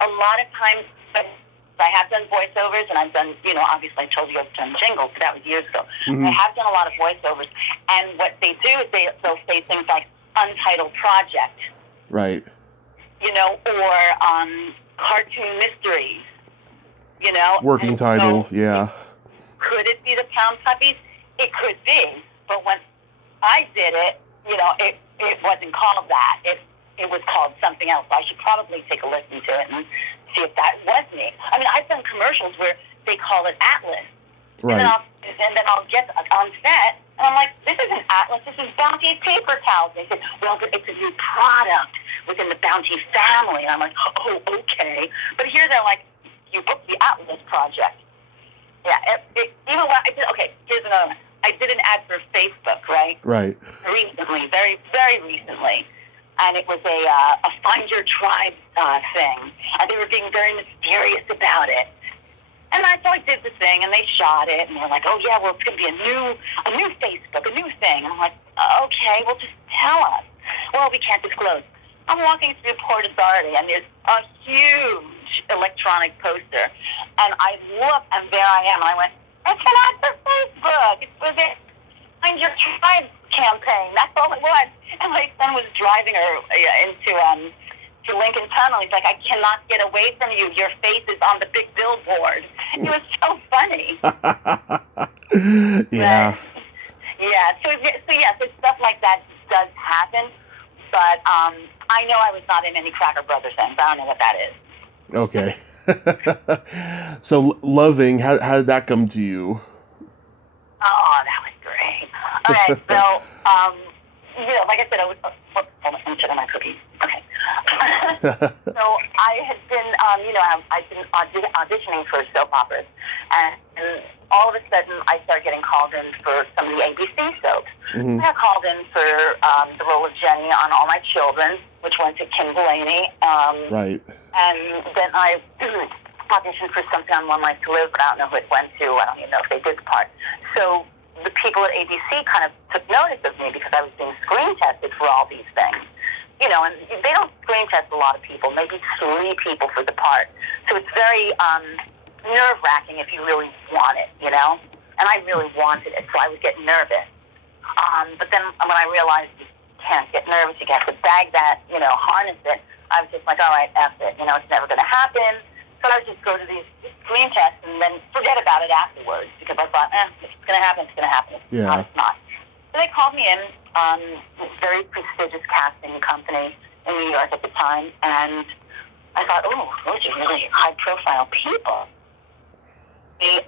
a lot of times, I have done voiceovers, and I've done, obviously I told you I've done jingles, but that was years ago. I have done a lot of voiceovers, and what they do is they'll say things like Untitled Project. Right. Or cartoon mysteries, Working and title, so yeah. Could it be the Pound Puppies? It could be, but when I did it, it wasn't called that. It was called something else. I should probably take a listen to it and see if that was me. I mean, I've done commercials where they call it Atlas. Right. And then I'll get on set, and I'm like, this isn't Atlas, this is Bounty paper towels. They said, well, it's a new product within the Bounty family. And I'm like, oh, okay. But here they're like, you booked the Atlas project. Yeah, even when I did, okay, here's another one. I did an ad for Facebook, right? Right. Recently, very, very recently. And it was a Find Your Tribe thing. And they were being very mysterious about it. And so I did the thing, and they shot it, and they're like, oh, yeah, well, it's going to be a new Facebook, a new thing. And I'm like, okay, well, just tell us. Well, we can't disclose. I'm walking through Port Authority, and there's a huge electronic poster. And I look, and there I am. And I went, it's an ad for Facebook. It's for the Find Your Tribe campaign. That's all it was. And my son was driving her into to Lincoln Tunnel. He's like, I cannot get away from you. Your face is on the big billboard. It was so funny. Yeah. So stuff like that does happen. But I know I was not in any Cracker Brothers things. I don't know what that is. Okay. So Loving, how did that come to you? Oh, that was great. Okay, so like I said, hold on, let me check on my cookies. Okay. So I had been, I've been auditioning for soap operas, and all of a sudden I started getting called in for some of the ABC soaps. I got called in for the role of Jenny on All My Children, which went to Kim Delaney. Right. And then I auditioned for something on One Life to Live, but I don't know who it went to. I don't even know if they did the part. So the people at ABC kind of took notice of me because I was being screen tested for all these things. And they don't screen test a lot of people, maybe 3 people for the part. So it's very nerve-wracking if you really want it, And I really wanted it, so I would get nervous. But then when I realized you can't get nervous, you have to bag that, harness it, I was just like, all right, F it, it's never going to happen. So I would just go to these screen tests and then forget about it afterwards because I thought, if it's going to happen, it's going to happen. If it's not, it's not. So they called me in, this very prestigious casting company in New York at the time, and I thought, oh, those are really high-profile people. They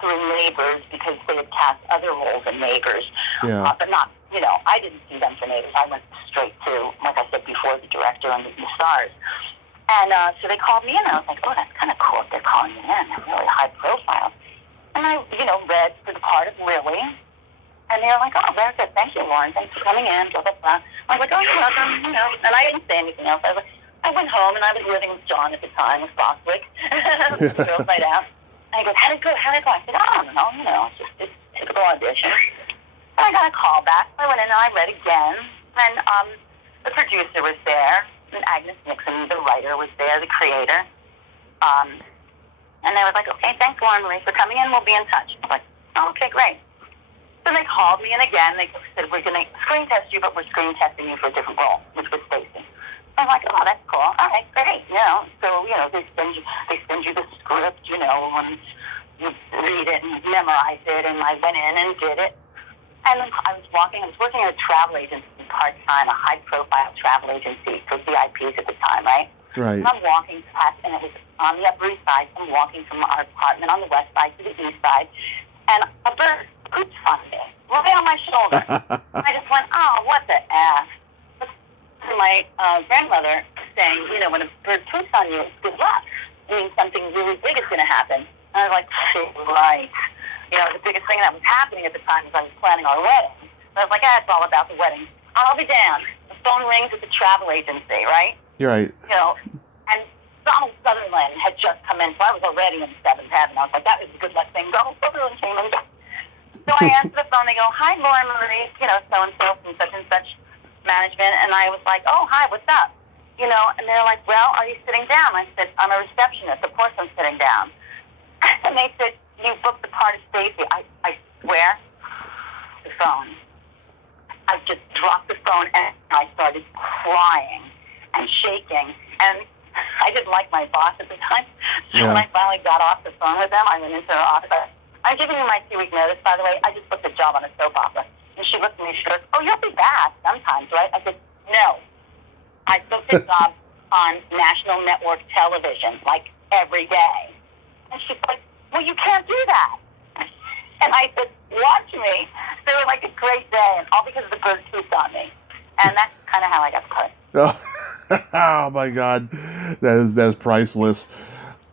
through Neighbors because they had cast other roles in Neighbors, but not, I didn't see them for Neighbors. I went straight to, like I said before, the director and the stars. And so they called me in, and I was like, oh, that's kind of cool if they're calling me in. They're really high profile. And I, read for the part of Lily. And they were like, oh, very good. Thank you, Lauren. Thanks for coming in, blah, blah, blah. I was like, oh, you're welcome, And I didn't say anything else. I went home, and I was living with John at the time, with Boswick, the Girls Night Out. And he goes, how'd it go? I said, I don't know. It's just a typical audition. And I got a call back. I went in, and I read again. And the producer was there. And Agnes Nixon, the writer, was there, the creator. And they were like, okay, thanks, Lauren Marie, for coming in. We'll be in touch. I was like, oh, okay, great. So they called me in again. They said, we're going to screen test you, but we're screen testing you for a different role, which was Stacy. I was like, oh, that's cool. All right, great. So, they send you the script, and you read it and memorize it. And I went in and did it. And I was working at a travel agency part-time, a high-profile travel agency for VIPs at the time, right? Right. And I'm walking past, and it was on the Upper East Side. I'm walking from our apartment on the West Side to the East Side, and a bird poops on me, right on my shoulder. I just went, oh, what the F? My grandmother saying, when a bird poops on you, it's good luck. means something really big is going to happen. And I was like, right. You know, the biggest thing that was happening at the time was I was planning our wedding. So I was like, it's all about the wedding. I'll be damned. The phone rings at the travel agency, right? You're right. You know, and Donald Sutherland had just come in, so I was already in seventh heaven. I was like, that was a good luck thing. Donald Sutherland came in. So I answered the phone. They go, hi, Laura Marie, you know, so-and-so from such and such management. And I was like, oh, hi, what's up? You know, and they're like, well, are you sitting down? I said, I'm a receptionist. Of course I'm sitting down. And they said, you booked the part of Stacy. I swear, the phone. I just dropped the phone and I started crying and shaking. And I didn't like my boss at the time. So when I finally got off the phone with them, I went into her office. I'm giving you my 2-week notice, by the way. I just booked a job on a soap opera. And she looked at me, she goes, oh, you'll be back sometimes, right? I said, no. I booked a job on national network television, like, every day. And she's like, well, you can't do that. And I said, watch me. So it was like a great day, and all because of the bird pooped on me. And that's kind of how I got the part. Oh my God, that's priceless.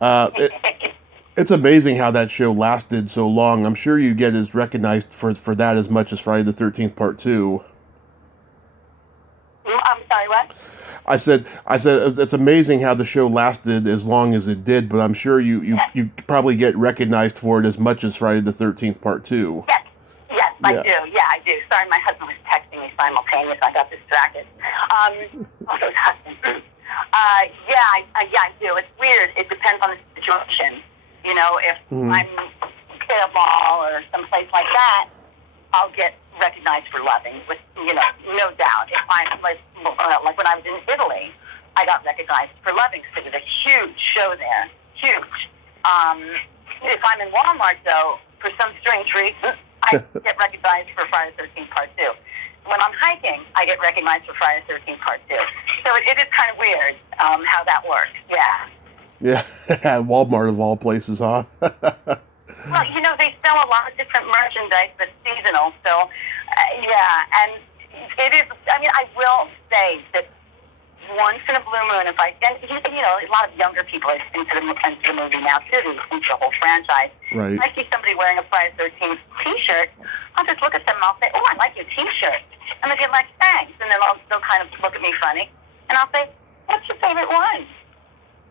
It's amazing how that show lasted so long. I'm sure you get as recognized for that as much as Friday the 13th Part 2. I'm sorry, what? I said it's amazing how the show lasted as long as it did, but I'm sure you probably get recognized for it as much as Friday the 13th Part 2. Yes, I do. Yeah, I do. Sorry, my husband was texting me simultaneously. I got distracted. Those husbands. Yeah, I do. It's weird. It depends on the situation. You know, if I'm at a mall or someplace like that, I'll get recognized for loving, with, you know, no doubt. If I'm like when I was in Italy, I got recognized for loving because it was a huge show there, huge. If I'm in Walmart, though, for some strange reason, I get recognized for Friday the 13th Part 2. When I'm hiking, I get recognized for Friday the 13th Part 2. So it is kind of weird how that works. Yeah. Yeah, Walmart of all places, huh? Well, you know, they sell a lot of different merchandise that's seasonal, so, yeah, and it is, I mean, I will say that once in a blue moon, if I, and, you know, a lot of younger people are into the movie now, too, into the whole franchise. Right. If I see somebody wearing a Friday the 13th t-shirt, I'll just look at them and I'll say, oh, I like your t-shirt. And they'll get like, thanks, and then they'll kind of look at me funny, and I'll say, what's your favorite one?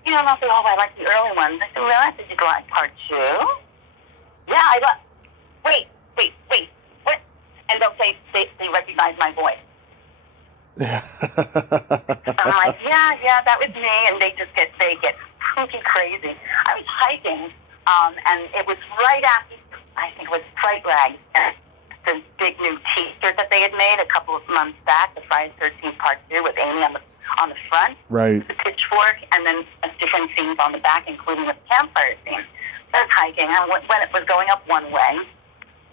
You know, and I'll say, oh, I like the early ones. I said, really? I said, you like Part 2? Yeah, I got. Wait. What? And they'll say they recognize my voice. I'm like, yeah, that was me, and they get spooky crazy. I was hiking, and it was right after, I think it was Fright Rag, and the big new T-shirt that they had made a couple of months back, the Friday the 13th Part 2 with Amy on the front, right, the pitchfork, and then different scenes on the back, including the campfire scene. I was hiking, and when it was going up one way,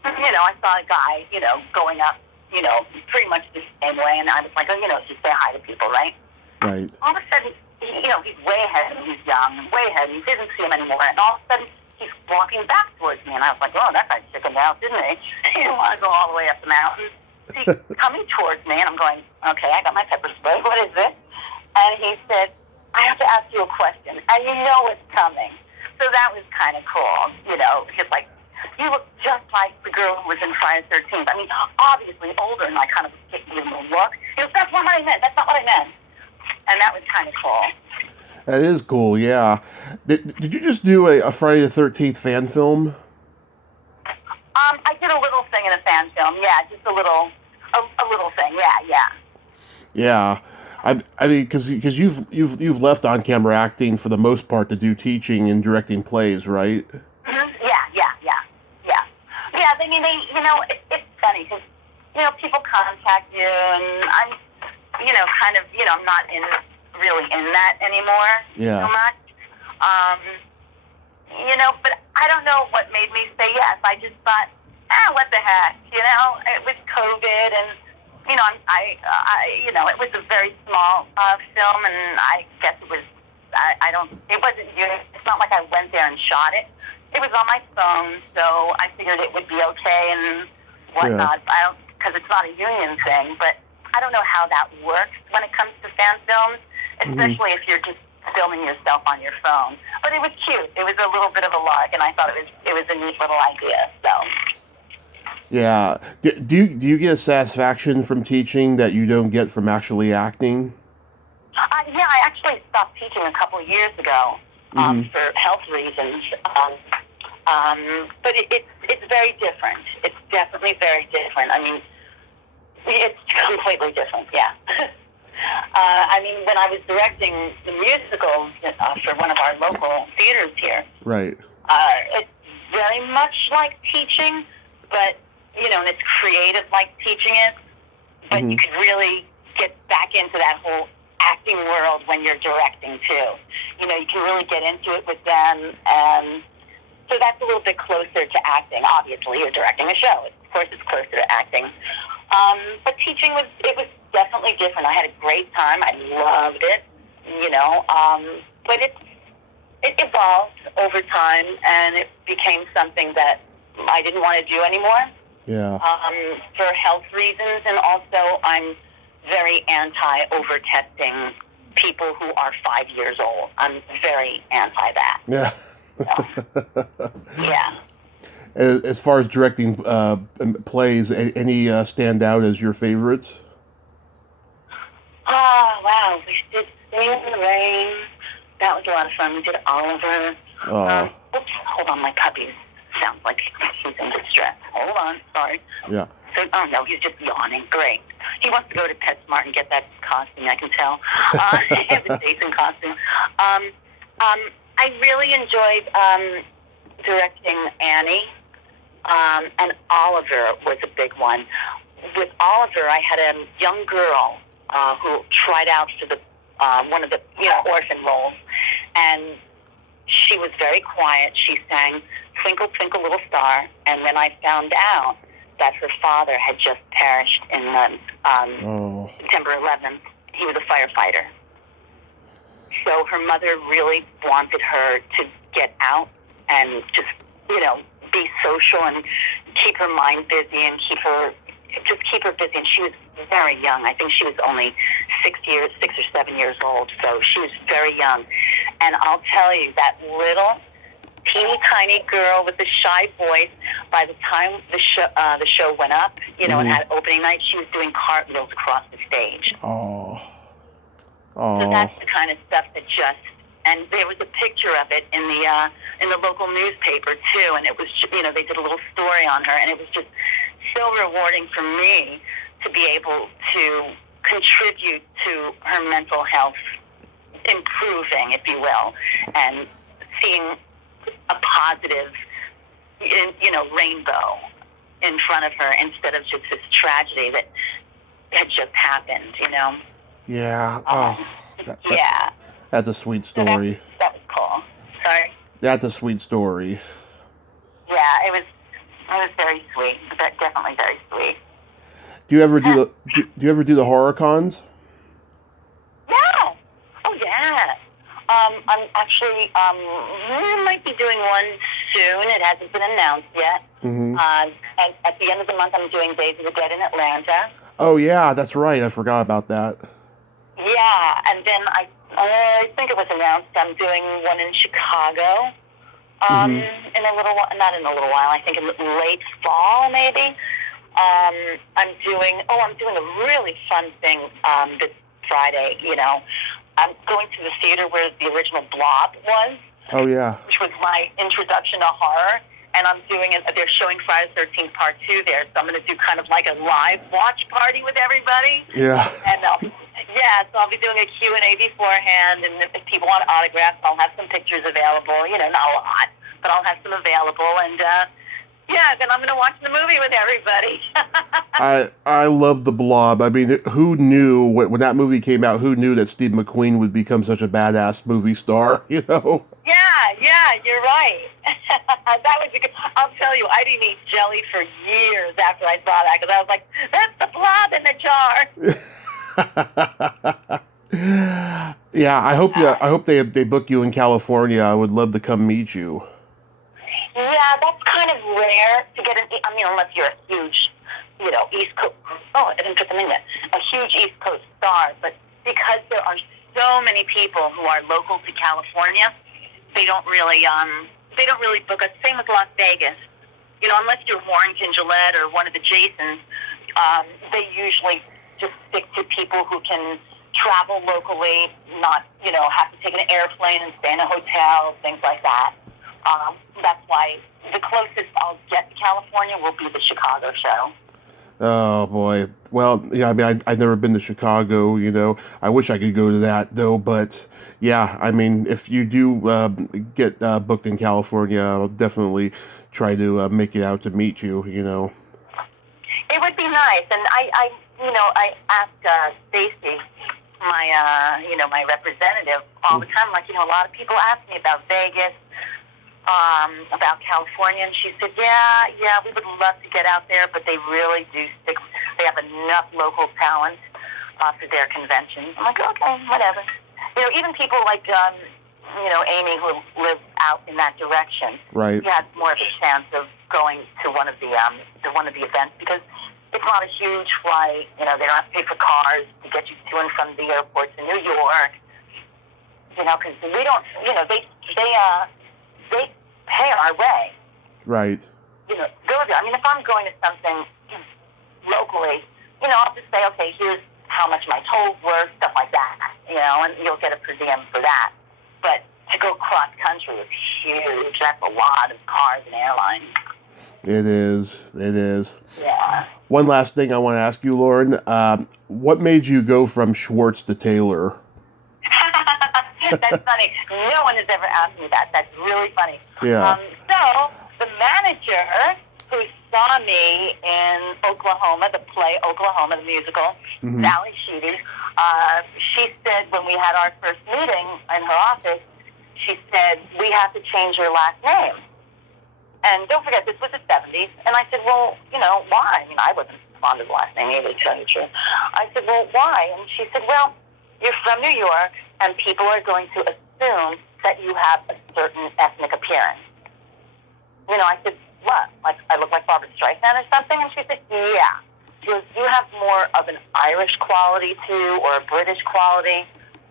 you know, I saw a guy, you know, going up, you know, pretty much the same way, and I was like, oh, you know, just say hi to people, right? Right. All of a sudden, you know, he's way ahead, and he's young, and way ahead, and you didn't see him anymore, and all of a sudden, he's walking back towards me, and I was like, oh, that guy chickened out, didn't he? He didn't want to go all the way up the mountain. He's coming towards me, and I'm going, okay, I got my pepper spray, what is it? And he said, I have to ask you a question, and you know it's coming. So that was kind of cool, you know, because, like, you look just like the girl who was in Friday the 13th. I mean, obviously older, and I kind of gave you a little look. He goes, that's not what I meant. That's not what I meant. And that was kind of cool. That is cool, yeah. Did you just do a Friday the 13th fan film? I did a little thing in a fan film, yeah, just a little thing, yeah. Yeah. I mean, because you've left on-camera acting for the most part to do teaching and directing plays, right? Mm-hmm. Yeah. I mean, you know, it's funny because, you know, people contact you, and I'm, you know, kind of, you know, I'm not really in that anymore so much. You know, but I don't know what made me say yes. I just thought, what the heck, you know? It was COVID, and you know, I you know, it was a very small film, and I guess it was, it wasn't, it's not like I went there and shot it. It was on my phone, so I figured it would be okay and whatnot. Yeah. Because it's not a union thing, but I don't know how that works when it comes to fan films, especially if you're just filming yourself on your phone. But it was cute. It was a little bit of a lark, and I thought it was a neat little idea. So. Yeah. Do you get a satisfaction from teaching that you don't get from actually acting? Yeah, I actually stopped teaching a couple of years ago for health reasons. But it's very different. It's definitely very different. I mean, it's completely different, yeah. I mean, when I was directing the musical for one of our local theaters here, Right. it's very much like teaching, but, and it's creative like teaching is, but you could really get back into that whole acting world when you're directing, too. You can really get into it with them, and so that's a little bit closer to acting. Obviously, you're directing a show. Of course, it's closer to acting. But teaching was definitely different. I had a great time. I loved it, but it evolved over time, and it became something that I didn't want to do anymore. Yeah. For health reasons, and also I'm very anti-over-testing people who are 5 years old. I'm very anti that. Yeah. So, yeah. As far as directing plays, any stand out as your favorites? Oh, wow. We did Singing in the Rain. That was a lot of fun. We did Oliver. Oh. Oops, hold on. My puppy sounds like he's in distress. Hold on. Sorry. Yeah. So, oh, no, he's just yawning. Great. He wants to go to PetSmart and get that costume, I can tell. The Jason costume. I really enjoyed directing Annie, and Oliver was a big one. With Oliver, I had a young girl who tried out for the one of the orphan roles, and she was very quiet. She sang "Twinkle Twinkle Little Star," and then I found out that her father had just perished in September 11th. He was a firefighter. So her mother really wanted her to get out and just, be social and keep her mind busy and keep her busy. And she was very young. I think she was only 6 or 7 years old. So she was very young. And I'll tell you, that little teeny tiny girl with the shy voice, by the time the show went up, and had opening night, she was doing cartwheels across the stage. Oh. So that's the kind of stuff that and there was a picture of it in the local newspaper too, and it was, they did a little story on her, and it was just so rewarding for me to be able to contribute to her mental health improving, if you will, and seeing a positive, rainbow in front of her instead of just this tragedy that had just happened, Yeah. Yeah. That's a sweet story. So that was cool. Sorry? That's a sweet story. Yeah, it was very sweet. Definitely very sweet. Do you ever do the horror cons? Yeah. Oh yeah. I'm actually we might be doing one soon. It hasn't been announced yet. Mm-hmm. At the end of the month, I'm doing Days of the Dead in Atlanta. Oh yeah, that's right. I forgot about that. Yeah, and then I think it was announced I'm doing one in Chicago. In a little while, not in a little while. I think in late fall, maybe. I'm doing a really fun thing this Friday. I'm going to the theater where the original Blob was. Oh yeah. Which was my introduction to horror. And I'm doing it. They're showing Friday the 13th Part 2 there, so I'm going to do kind of like a live watch party with everybody. Yeah. And so I'll be doing a Q&A beforehand, and if people want autographs, I'll have some pictures available. Not a lot, but I'll have some available. And then I'm going to watch the movie with everybody. I love The Blob. I mean, who knew when that movie came out? Who knew that Steve McQueen would become such a badass movie star? Yeah, you're right. That was I'll tell you, I didn't eat jelly for years after I saw that, because I was like, that's the Blob in the jar. Yeah, I hope they book you in California. I would love to come meet you. Yeah, that's kind of rare to get unless you're a huge, East Coast. Oh, I didn't put them in there. A huge East Coast star, but because there are so many people who are local to California. They don't really book us. Same with Las Vegas. You know, unless you're Warrington, Gillette, or one of the Jasons, they usually just stick to people who can travel locally, not, you know, have to take an airplane and stay in a hotel, things like that. That's why the closest I'll get to California will be the Chicago show. Oh boy. Well, yeah, I mean, I've never been to Chicago, you know. I wish I could go to that though, but yeah, I mean, if you do get booked in California, I'll definitely try to make it out to meet you, you know. It would be nice, and I asked Stacy, my representative, all the time. Like, you know, a lot of people ask me about Vegas, about California, and she said, yeah, we would love to get out there, but they really do stick. They have enough local talent for their conventions. I'm like, okay, whatever. You know, even people like, Amy, who lives out in that direction, right? She has more of a chance of going to one of the events because it's not a huge flight. You know, they don't have to pay for cars to get you to and from the airport to New York. You know, because we don't. You know, they pay our way. Right. You know, I mean, if I'm going to something locally, you know, I'll just say, okay, here's how much my tolls were, stuff like that. You know, and you'll get a per diem for that. But to go cross country is huge. That's a lot of cars and airlines. It is. Yeah. One last thing I want to ask you, Lauren. What made you go from Schwartz to Taylor? That's funny. No one has ever asked me that. That's really funny. Yeah. So the manager who saw me in Oklahoma, the play Oklahoma, the musical, Sally Sheedy, she said when we had our first meeting in her office, she said, we have to change your last name. And don't forget, this was the 70s. And I said, well, you know, why? I mean, I wasn't fond of the last name either, to tell you the truth. I said, well, why? And she said, well, you're from New York, and people are going to assume that you have a certain ethnic appearance. You know, I said, what? Like, I look like Barbara Streisand or something? And she said, yeah. She goes, you have more of an Irish quality, too, or a British quality.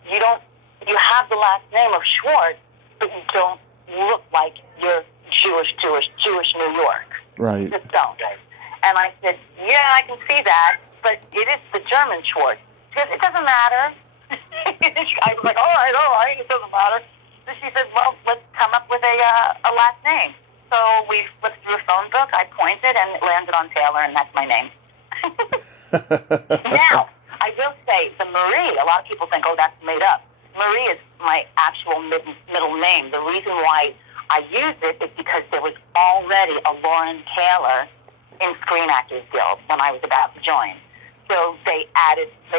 You have the last name of Schwartz, but you don't look like you're Jewish New York. Right. You just don't. And I said, yeah, I can see that, but it is the German Schwartz. She goes, it doesn't matter. I was like, all right, it doesn't matter. So she said, well, let's come up with a last name. So we flipped through a phone book, I pointed, and it landed on Taylor, and that's my name. Now, I will say, the Marie, a lot of people think, oh, that's made up. Marie is my actual middle name. The reason why I used it is because there was already a Lauren Taylor in Screen Actors Guild when I was about to join. So they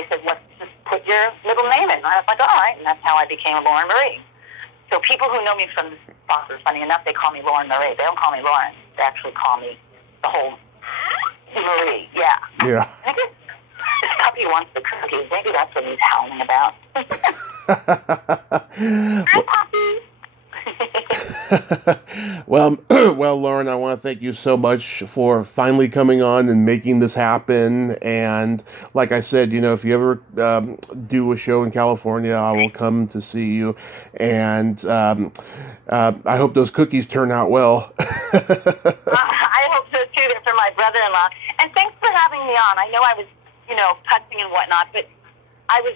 said, let's just put your middle name in. And I was like, all right, and that's how I became Lauren Marie. So people who know me from the sponsors, funny enough, they call me Lauren Marie. They don't call me Lauren. They actually call me the whole Marie, yeah. Yeah. I guess this puppy wants the cookies. Maybe that's what he's howling about. Hi, puppy. Well, Lauren, I want to thank you so much for finally coming on and making this happen. And like I said, you know, if you ever do a show in California, I will come to see you. And I hope those cookies turn out well. I hope so too. They're for my brother-in-law. And thanks for having me on. I know I was, you know, putzing and whatnot, but I was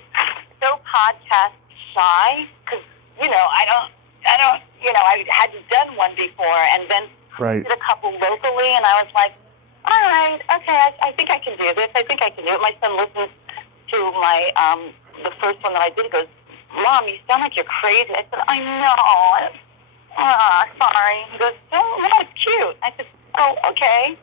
so podcast shy because, you know, I don't, you know, I hadn't done one before, and then Right. did a couple locally, and I was like, all right, okay, I think I can do this. I think I can do it. My son listens to my, the first one that I did. He goes, Mom, you sound like you're crazy. I said, I know. Sorry. He goes, no, it's cute. I said, oh, okay.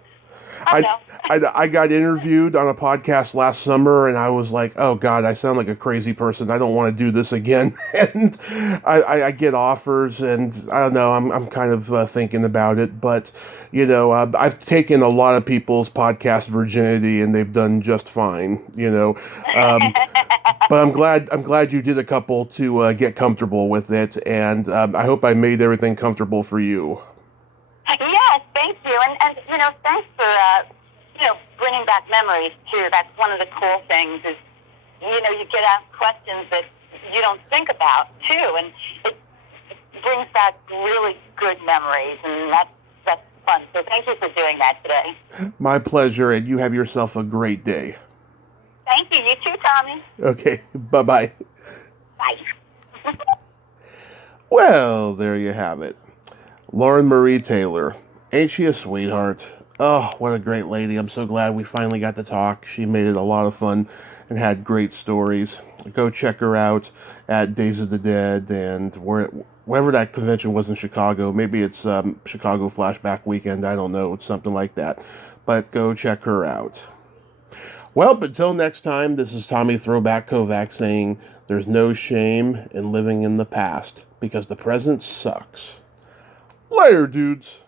I got interviewed on a podcast last summer, and I was like, oh God, I sound like a crazy person. I don't want to do this again. And I get offers, and I don't know, I'm kind of thinking about it. But, you know, I've taken a lot of people's podcast virginity, and they've done just fine, you know. But I'm glad you did a couple to get comfortable with it, and I hope I made everything comfortable for you. Yes, thank you. And you know, thanks for, you know, bringing back memories, too. That's one of the cool things is, you know, you get asked questions that you don't think about too, and it brings back really good memories, and that's fun. So thank you for doing that today. My pleasure, and you have yourself a great day. Thank you. You too, Tommy. Okay, bye-bye. Bye. Well, there you have it. Lauren Marie Taylor. Ain't she a sweetheart? Oh, what a great lady. I'm so glad we finally got to talk. She made it a lot of fun and had great stories. Go check her out at Days of the Dead and wherever that convention was in Chicago. Maybe it's Chicago Flashback Weekend. I don't know. It's something like that. But go check her out. Well, until next time, this is Tommy Throwback Kovac saying there's no shame in living in the past because the present sucks. Later, dudes.